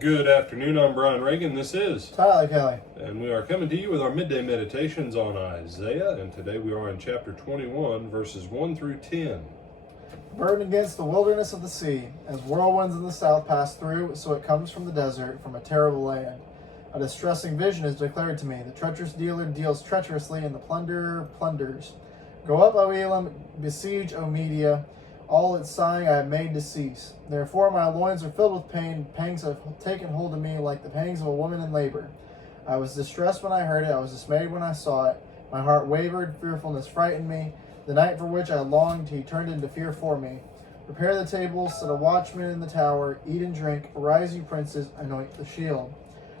Good afternoon, I'm Brian Reagan. This is Tyler Kelly. And we are coming to you with our midday meditations on Isaiah. And today we are in chapter 21, verses 1 through 10. Burden against the wilderness of the sea, as whirlwinds in the south pass through, so it comes from the desert, from a terrible land. A distressing vision is declared to me. The treacherous dealer deals treacherously, and the plunderer plunders. Go up, O Elam, besiege, O Media. All its sighing I have made to cease. Therefore my loins are filled with pain. Pangs have taken hold of me like the pangs of a woman in labor. I was distressed when I heard it. I was dismayed when I saw it. My heart wavered. Fearfulness frightened me. The night for which I longed, he turned into fear for me. Prepare the tables, set a watchman in the tower. Eat and drink. Arise, you princes, anoint the shield.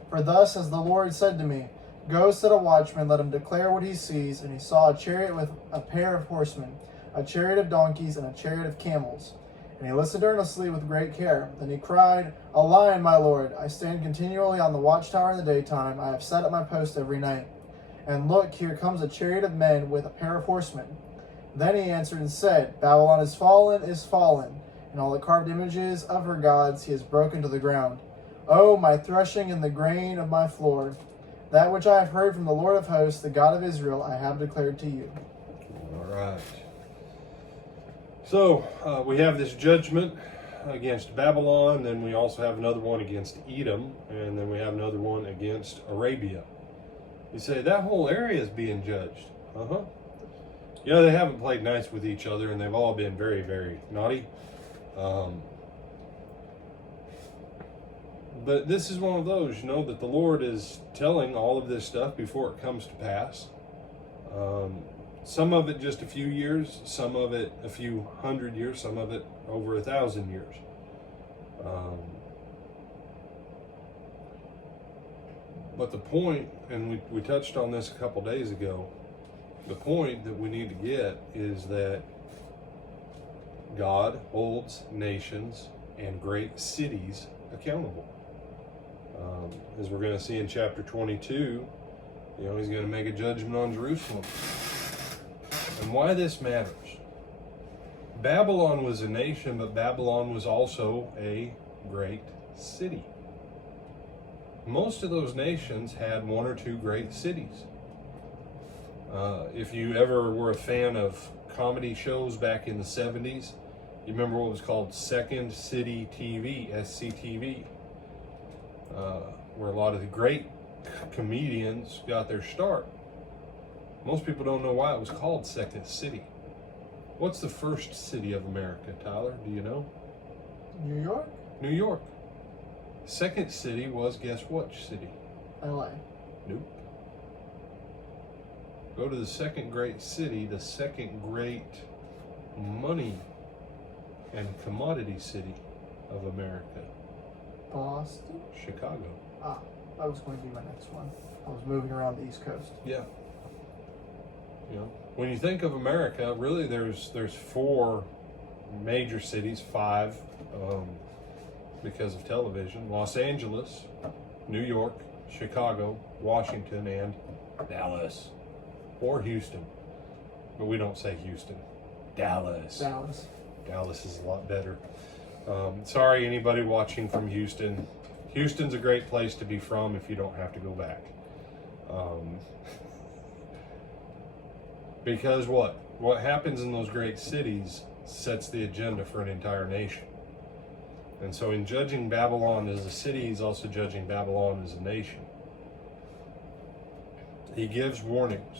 For thus has the Lord said to me, Go set a watchman, let him declare what he sees. And he saw a chariot with a pair of horsemen, a chariot of donkeys, and a chariot of camels. And he listened earnestly with great care. Then he cried, A lion, my lord! I stand continually on the watchtower in the daytime. I have sat at my post every night. And look, here comes a chariot of men with a pair of horsemen. Then he answered and said, Babylon is fallen, and all the carved images of her gods he has broken to the ground. Oh, my threshing and the grain of my floor! That which I have heard from the Lord of hosts, the God of Israel, I have declared to you. All right. So we have this judgment against Babylon, then we also have another one against Edom, and then we have another one against Arabia. You say, that whole area is being judged. You know, they haven't played nice with each other, and they've all been very, very naughty. But this is one of those, that the Lord is telling all of this stuff before it comes to pass. Some of it just a few years, some of it a few hundred years, some of it over 1,000 years. But the point, and we touched on this a couple days ago, the point that we need to get is that God holds nations and great cities accountable. As we're going to see in chapter 22, he's going to make a judgment on Jerusalem. And why this matters. Babylon was a nation, but Babylon was also a great city. Most of those nations had one or two great cities. If you ever were a fan of comedy shows back in the 70s, you remember what was called Second City TV, SCTV, where a lot of the great comedians got their start. Most people don't know why it was called Second City. What's the first city of America, Tyler? Do you know? New York? New York. Second city was, guess what city? LA. Nope. Go to the second great city, the second great money and commodity city of America. Boston? Chicago. That was going to be my next one. I was moving around the East Coast. Yeah. When you think of America, really there's 4 major cities, 5 because of television: Los Angeles, New York, Chicago, Washington, and Dallas, or Houston. But we don't say Houston. Dallas. Dallas is a lot better. Sorry, anybody watching from Houston. Houston's a great place to be from if you don't have to go back. Because what happens in those great cities sets the agenda for an entire nation. And so in judging Babylon as a city, he's also judging Babylon as a nation. He gives warnings.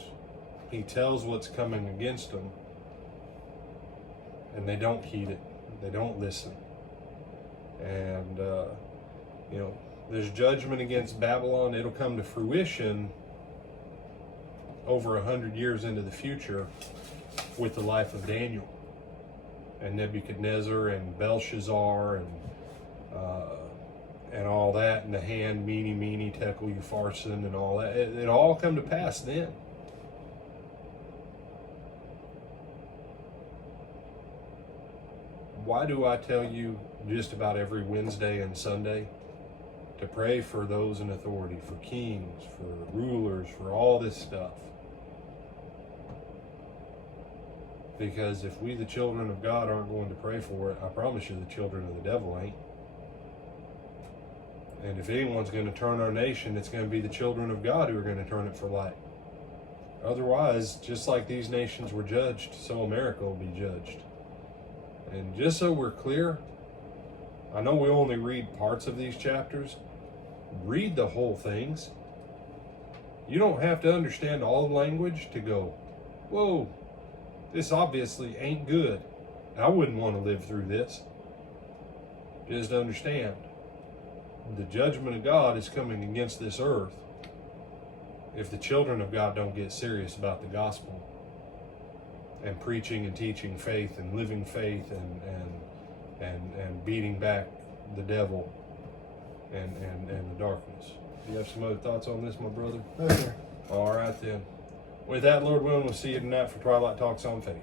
He tells what's coming against them. And they don't heed it. They don't listen. And, there's judgment against Babylon. It'll come to fruition over 100 years into the future with the life of Daniel and Nebuchadnezzar and Belshazzar and all that, and the hand, meeny, tekel, upharsin, and all that. It all come to pass then. Why do I tell you just about every Wednesday and Sunday to pray for those in authority, for kings, for rulers, for all this stuff? Because if we, the children of God, aren't going to pray for it, I promise you the children of the devil ain't. And if anyone's going to turn our nation, it's going to be the children of God who are going to turn it for light. Otherwise, just like these nations were judged, so America will be judged. And just so we're clear, I know we only read parts of these chapters. Read the whole things. You don't have to understand all the language to go, whoa, this obviously ain't good. I wouldn't want to live through this. Just understand, the judgment of God is coming against this earth if the children of God don't get serious about the gospel and preaching and teaching faith and living faith and beating back the devil and the darkness. Do you have some other thoughts on this, my brother? No, sir. All right then. With that, Lord willing, we'll see you tonight for Twilight Talks on Faith.